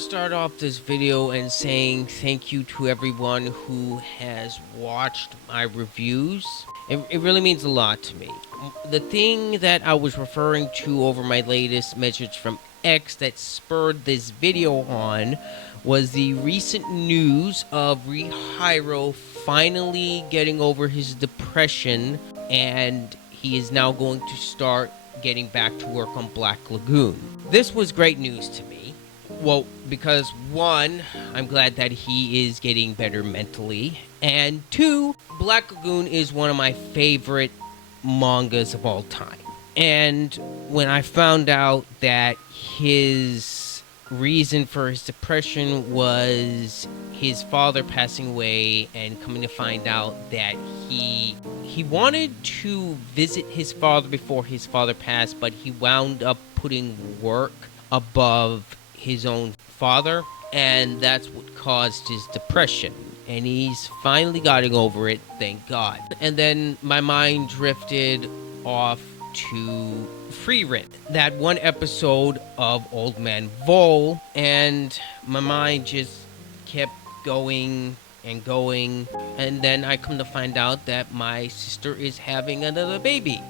to start off this video and saying thank you to everyone who has watched my reviews. It really means a lot to me. The thing that I was referring to over my latest message from X that spurred this video on was the recent news of Rihiro finally getting over his depression, and he is now going to start getting back to work on Black Lagoon. This was great news to me. Well, because one, I'm glad that he is getting better mentally, and two, Black Lagoon is one of my favorite mangas of all time. And when I found out that his reason for his depression was his father passing away, and coming to find out that he wanted to visit his father before his father passed, but he wound up putting work above his own father, and that's what caused his depression. And he's finally gotten over it, thank God. And then my mind drifted off to Frieren, that one episode of Old Man Vol, and my mind just kept going and going. And then I come to find out that my sister is having another baby,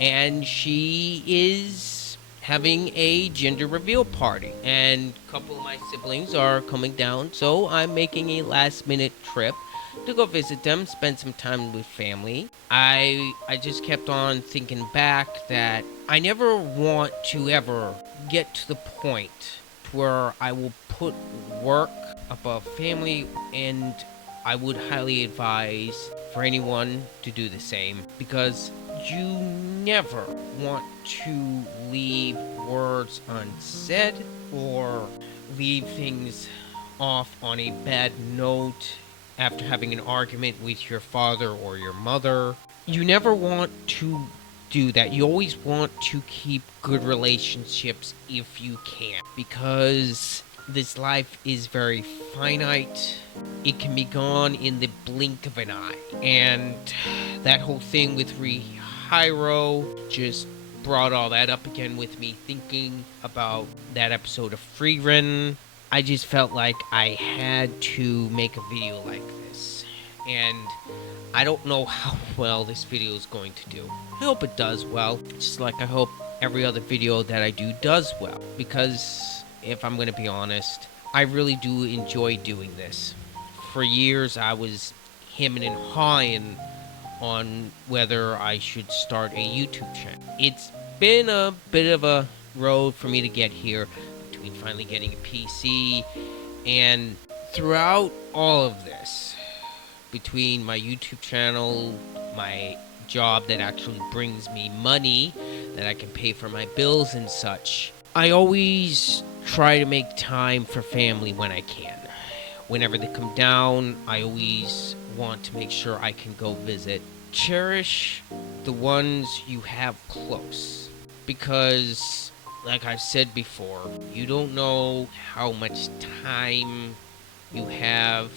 and she is having a gender reveal party, and a couple of my siblings are coming down, so I'm making a last minute trip to go visit them, spend some time with family. I just kept on thinking back that I never want to ever get to the point where I will put work above family, and I would highly advise for anyone to do the same, because you never want to leave words unsaid or leave things off on a bad note after having an argument with your father or your mother. You never want to do that. You always want to keep good relationships if you can, because this life is very finite. It can be gone in the blink of an eye. And that whole thing with Rihiro just brought all that up again with me thinking about that episode of Frieren. I just felt like I had to make a video like this. And I don't know how well this video is going to do. I hope it does well, just like I hope every other video that I do does well. Because if I'm going to be honest, I really do enjoy doing this. For years, I was hemming and hawing on whether I should start a YouTube channel. It's been a bit of a road for me to get here, between finally getting a PC, and throughout all of this, between my YouTube channel, my job that actually brings me money that I can pay for my bills and such, I always try to make time for family when I can. Whenever they come down, I always want to make sure I can go visit. Cherish the ones you have close, because like I've said before, you don't know how much time you have.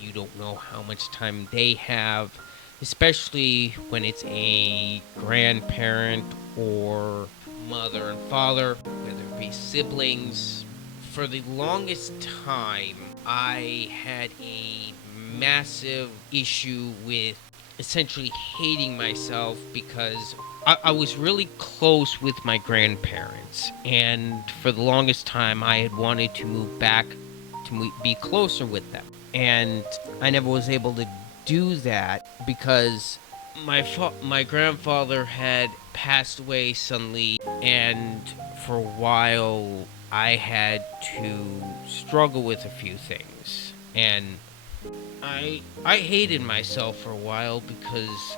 You don't know how much time they have, especially when it's a grandparent or mother and father, whether it be siblings. For the longest time, I had a massive issue with essentially hating myself, because I was really close with my grandparents, and for the longest time I had wanted to move back to be closer with them, and I never was able to do that because my grandfather had passed away suddenly, and for a while I had to struggle with a few things, and I hated myself for a while because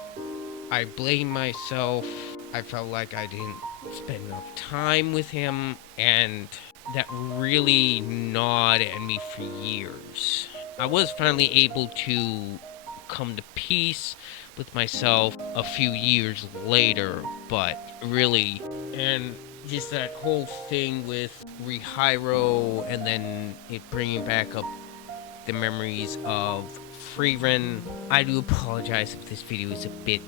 I blamed myself. I felt like I didn't spend enough time with him, and that really gnawed at me for years. I was finally able to come to peace with myself a few years later, but really, and just that whole thing with Rihiro, and then it bringing back up the memories of Frieren. I do apologize if this video is a bit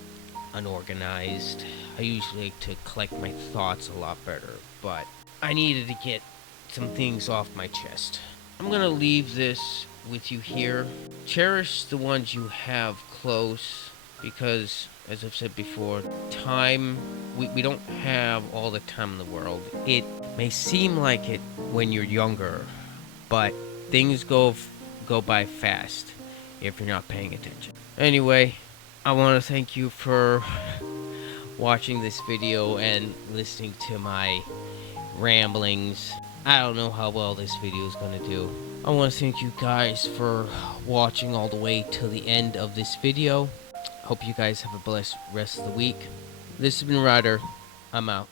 unorganized. I usually like to collect my thoughts a lot better, but I needed to get some things off my chest. I'm gonna leave this with you here. Cherish the ones you have close because, as I've said before, time, we don't have all the time in the world. It may seem like it when you're younger, but things go by fast if you're not paying attention. Anyway, I want to thank you for watching this video and listening to my ramblings. I don't know how well this video is going to do. I want to thank you guys for watching all the way till the end of this video. Hope you guys have a blessed rest of the week. This has been Ryder. I'm out.